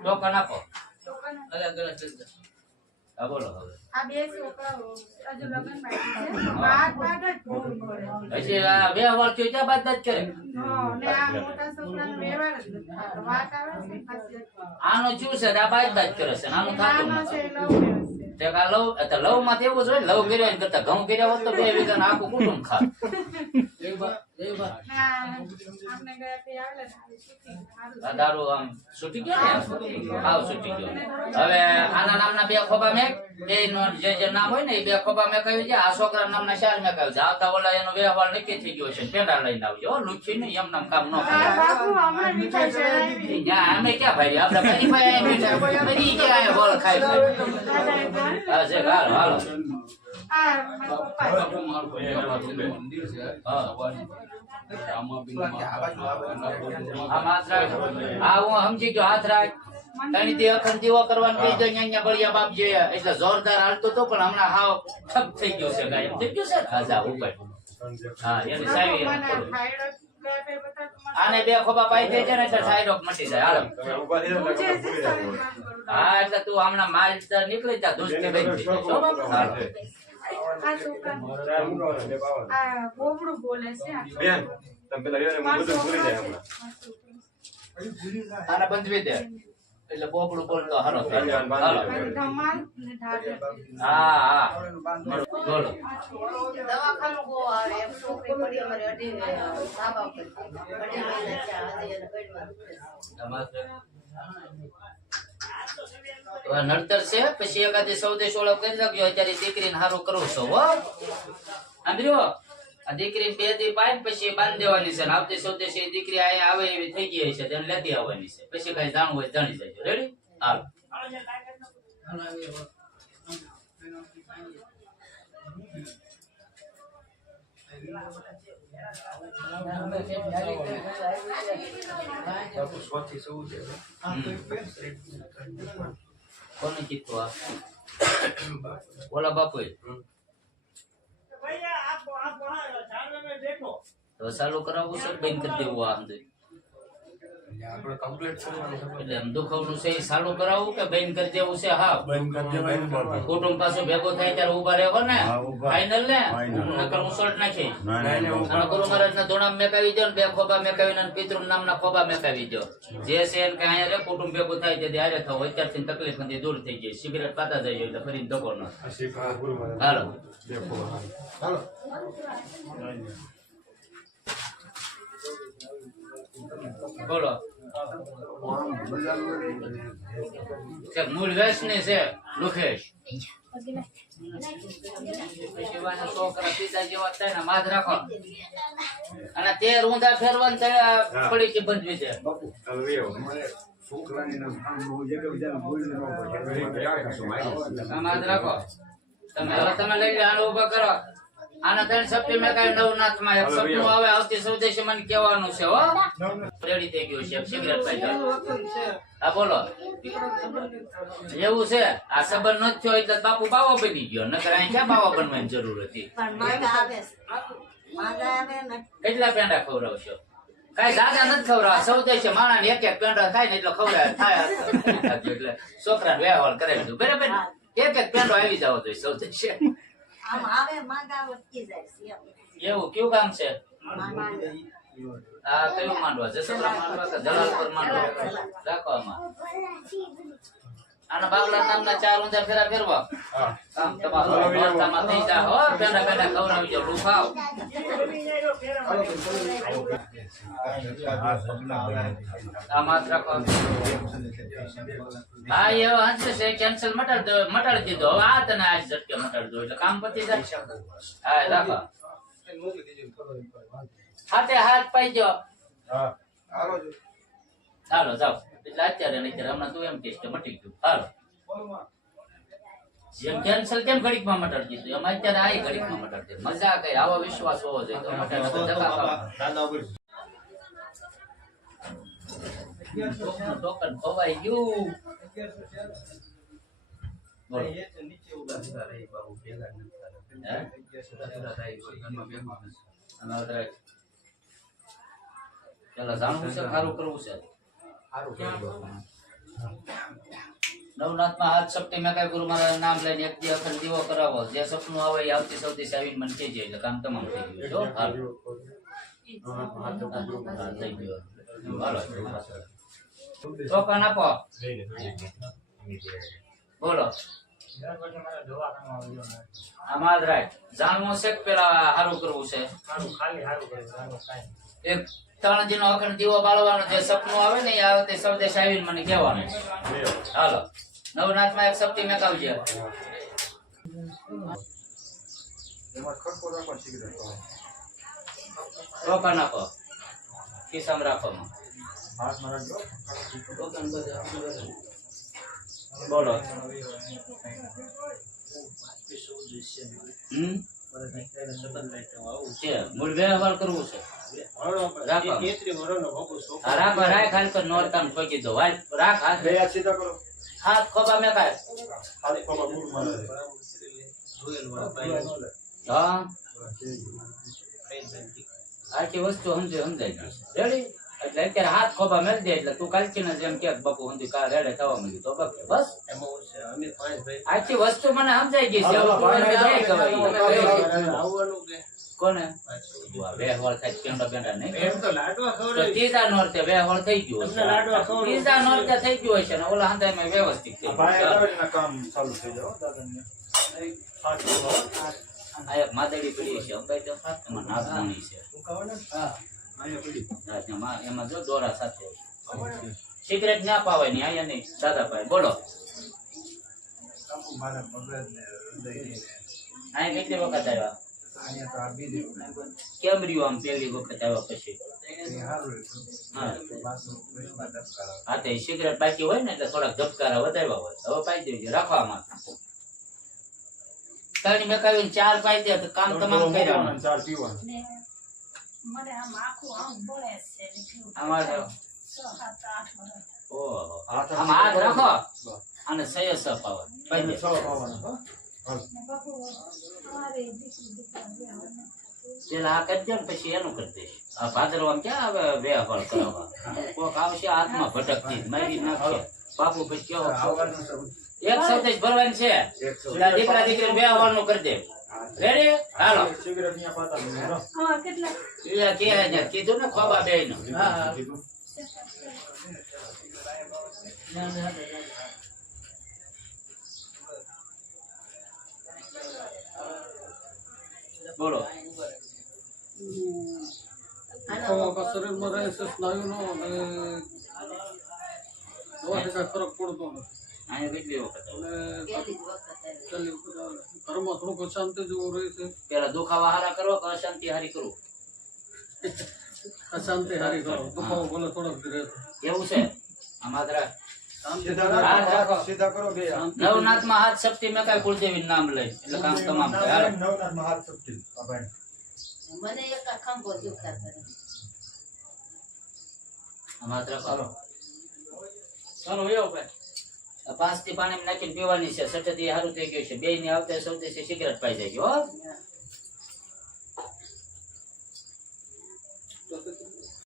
Token આપો અલગ અલગ. હા બોલો હવે. આ બે છોકરાઓ હજુ લગ્ન બાકી છે. આ બે વર્ષ થયો ત્યાં બાદ જ કરે. ને આ મોટા છોકરાનો વ્યવહાર જ વાત આવે છે ને શું છે? આ બાદ જ કરે છે આનું થતું છે નથી. તે લવ લવમાં એવું જ હોય લવ કર્યો કરતા ઘઉં કર્યા હોત તો બે વીઘાનું આખું કુટુંબ ખા દારૂ આમ છૂટી ગયો ને? હાવ છૂટી ગયો. હવે આના નામના બે ખોબા મેક બે જે જે નામ હોય ને એ બે ખોબા મેક આવી જાય આ છોકરા નામના ચાર મેક આવી જાય આવતા ઓલા એનો વ્યવહાર નક્કી થઈ ગયો છે. પેંડા લઈને આવજો. હો, ને એમ નામ કામ ન કરે. અમે ક્યાં ભાઈ? આપણે ફરી ભાઈ ફરી ક્યાં અહીં ખાઈ હાલો. છે. હું સમજી ગયો હાથ રાખ તણી થી અખંડ દીવો કરવાનું કહી દો ન્યા બળિયા બાપ જે એટલે જોરદાર હાલતો તો પણ હમણાં હાવ ઠપ થઈ ગયો છે ગાયબ થઈ ગયો છે? હા ઉપર હા એની તમારા આને બે ખોબા પાઈ દે છે ને એટલે થાઈરોઈડ મટી જાય હાલો. હા એટલે તું હમણાં માલ નીકળી જા દુષ્ટી બેન આ છોકરા આ બોબડું બોલે છે બેન તમે પેલા યાર હું બધું ભૂલી જાય હમણાં. આને બંધવી દે. એટલે બોબડું બોલતો થાય. હાલો. હા હા. બોલો. દવાખાનું આવે એમ છોકરી પડી અમારે અઢી અઢી મહિના નડતર છે પછી એકાદી સૌદેશ ઓળખ કરી નાખજો અત્યારે દીકરીને સારું કરું છું હો. સાંભળ્યો? આ દીકરી બે દી પાય પછી બાંધી દેવાની છે આવતી સૌદેશ દીકરી અહીંયા આવે એવી થઈ ગઈ છે તેને લેતી આવવાની છે. પછી કઈ જાણવું હોય જાણી જજો. રેડી હાલો. કોને કીધું આ? ઓલા બાપુએ? તો ચાલુ કરાવવું છે બંધ કરી દેવું આ અંદર? આપણે કમ્પ્લીટ એટલે એમ દુખવનું છે એ ચાલુ કરાવવું કે બંધ કરી દેવું છે? હા. કુટુંબ પાછું ભેગું થાય ત્યારે ઊભા રહેવો ને. હા, ઊભા. ફાઈનલ ને? Final. નકર ઉસળ નાખી. ના, ના, ના. અને ગુરુ મહારાજ ના ધોણા મેકાવી દો ને બે ખોબા મેકાવી ને પિતૃ નામના ખોબા મેકાવી દો જે છે એને અહીંયા રે કુટુંબ ભેગું થાય તેથી હારે થવું અત્યારથી તકલીફ નથી દૂર થઈ જાય. સિગરેટ પાતા જાય એટલે ફરી ધક્કો ન આ શીખા ગુરુ મહારાજ. હાલો. દેખો બોલો. મૂળ વેસની છે લુખેશ. છોકરા પિતા જેવા થાય ને રાખો. અને તે રૂંધા ફેરવાન પડી છે બંધવી છે. તમે હવે તમે લઈ લો ઊભા કરો. આના ત્રણ સપ્તી મેં કઈ નવનાથમાં એક સપનું આવે આવતી સૌદેશી મને કહેવાનું છે હો. રેડી થઈ ગયું છે સિગરેટ પાઈ હા બોલો. એવું છે? આ સંબંધ નથી થયો એટલે બાપુ બાવો બની ગયો. નકર અહીં ક્યાં બાવા બનવાની જરૂર હતી? કેટલા પેંડા ખવડાવશો? કઈ દાદા નથી ખવડાવવા. સૌ છે માણા એક એક પેંડા થાય ને એટલે ખવડાવે થાય એટલે છોકરા વ્યવહાર કરે બરાબર? એક એક પેંડો આવી જાવ તો સૌ છે આમ આવે માંદા વટકી જાય એવું કેવું કામ છે? આ કયું માંડવા. જસોદરા માંડવા કે જલાલપુર માંડવા? રાખવામાં આના બાબલા નામના ચાર ઊંધા ફેરા ફેરવા? હા. કામ તમારું થઈ જા હો. પેડા પેડા ખવડાવી જો રૂફાવ હા એ હંસે છે કેન્સલ મટાડી મટાડી દીધો હવે આ તને આજ ઝટકે મટાડી દો એટલે કામ પતી જાય હા રાખો હાથે હાથ પાઈ જો હાલો જાઓ અત્યારે નહીં હમણાં તું એમ કે મટી ગયું. હાલો. કેન્સલ કેમ ઘડીકમાં મટાડી દીધું. એમ અત્યારે આ ઘડીકમાં મટાડી દીધું. મજા કઈ, આવો વિશ્વાસ હોવો જોઈએ તો મટાડે. ટોકન ખોવાઈ ગયું. જાણવું છે સારું કરવું છે. નવનાથમાં હાથ સપટી મેં કઈ ગુરુ મારા નામ લઈને એક દી અખંડ દીવો કરાવો. જે સપનું આવે એ આવતી સૌથી સાવીન મને કહેજે એટલે કામ તમામ થઈ ગયું જો હાલ. થઈ ગયું. હાલો ટોકન આપો. બોલો. જ રાખ. જાણવું છે પેલા સારું કરવું છે? એક ત્રણ દિનો અખંડ દીવો બાળવાનો જે સપનું આવે ને એ વખતે સૌદેશ આવીને મને કહેવાનું. હાલો. નવનાથમાં એક શક્તિ મેકાવજે. ટોકન આપો. ખિસ્સામાં રાખો બોલો. હમ? આખી વસ્તુ સમજે સમજાય એટલે અત્યારે હાથ ખોબા મેળ દે એટલે તું કાલચી ને જેમ કે બકુ સમજી કા રેડે થવા માંડી તો બકે બસ. આખી વસ્તુ મને સમજાઈ ગઈ છે. કોને? વાહ, વેહવળ થાય પેંડા પેંડા નહીં તો ત્રીજા નોરતે વેહવળ થઈ ગયો હશે. ત્રીજા નોરતે થઈ ગયું હશે ને ઓલા હંધાઈમાં વ્યવસ્થિત થઈ ગયું આવે એના કામ ચાલુ થઈ જાવ દાદાને. આ માદડી પડી છે અંબાઈ તો નાગમણી છે. હા, એમાં એમાં જો દોરા સાથે. સિગરેટ ના પાવે ની અહીંયા નહીં. દાદા ભાઈ બોલો. અહીં કેટલી વખત આવ્યા? કેમ રહ્યું આમ પહેલી વખત આવ્યા પછી? હા. હા સિગરેટ બાકી હોય ને એટલે થોડાક ધબકારા વધારવા હોય. હવે પાઈ દેજો રાખવામાં ત્રણ મેકાવીને ચાર પાઈ દે તો કામ તમામ કર્યા ચાર પીવાનું. ને મને આમ આખું આમ બળે છે સાત આઠ વર્ષ ઓહો આમ હાથ રાખો. અને સ પાવાના. પેલા આ ને પછી એનું કરી દઈશ. આ ભાદરવા ક્યાં આવે બે ફળ કરાવવા કોક આવશે હાથમાં ભટકતી મારી નાખશે. બાપુ પછી કેવો એક સાથે ભરવાનું ભરવાની છે દીકરા દીકરી બે હવાનું કરી દે. રેડી હાલો સિગરેટ અહીંયા પાતા હા કેટલા? એ કે કીધું ને ખોબા બે નું કીધું. બોલો શરીરમાં રહે છે સ્નાયુનો અને ફરક પડતો નથી. અહીંયા કેટલી વખત આવે? અને ચાલી વખત આવે. ઘરમાં થોડુંક અશાંતિ જેવું રહે છે. પેલા દુખાવા હારા કરો કે અશાંતિ હારી કરું? અશાંતિ હારી કરો. દુખાવો ભલે થોડોક રહે. એવું છે? આમાં સીધા હાથ રાખો, રાખો. સીધા કરો નવનાથમાં હાથ શક્તિ મેં કઈ કુળદેવી નામ લઈ. એટલે કામ તમામ નવનાથમાં હાથ શક્તિ મને એક આખા દુખા કરે ચાલો ભાઈ. પાંચથી પાણી નાખીને પીવાની છે. સટતી સારું થઈ ગયું છે. બે ની આવતા સૌથી સિગરેટ પાઈ જાય હો.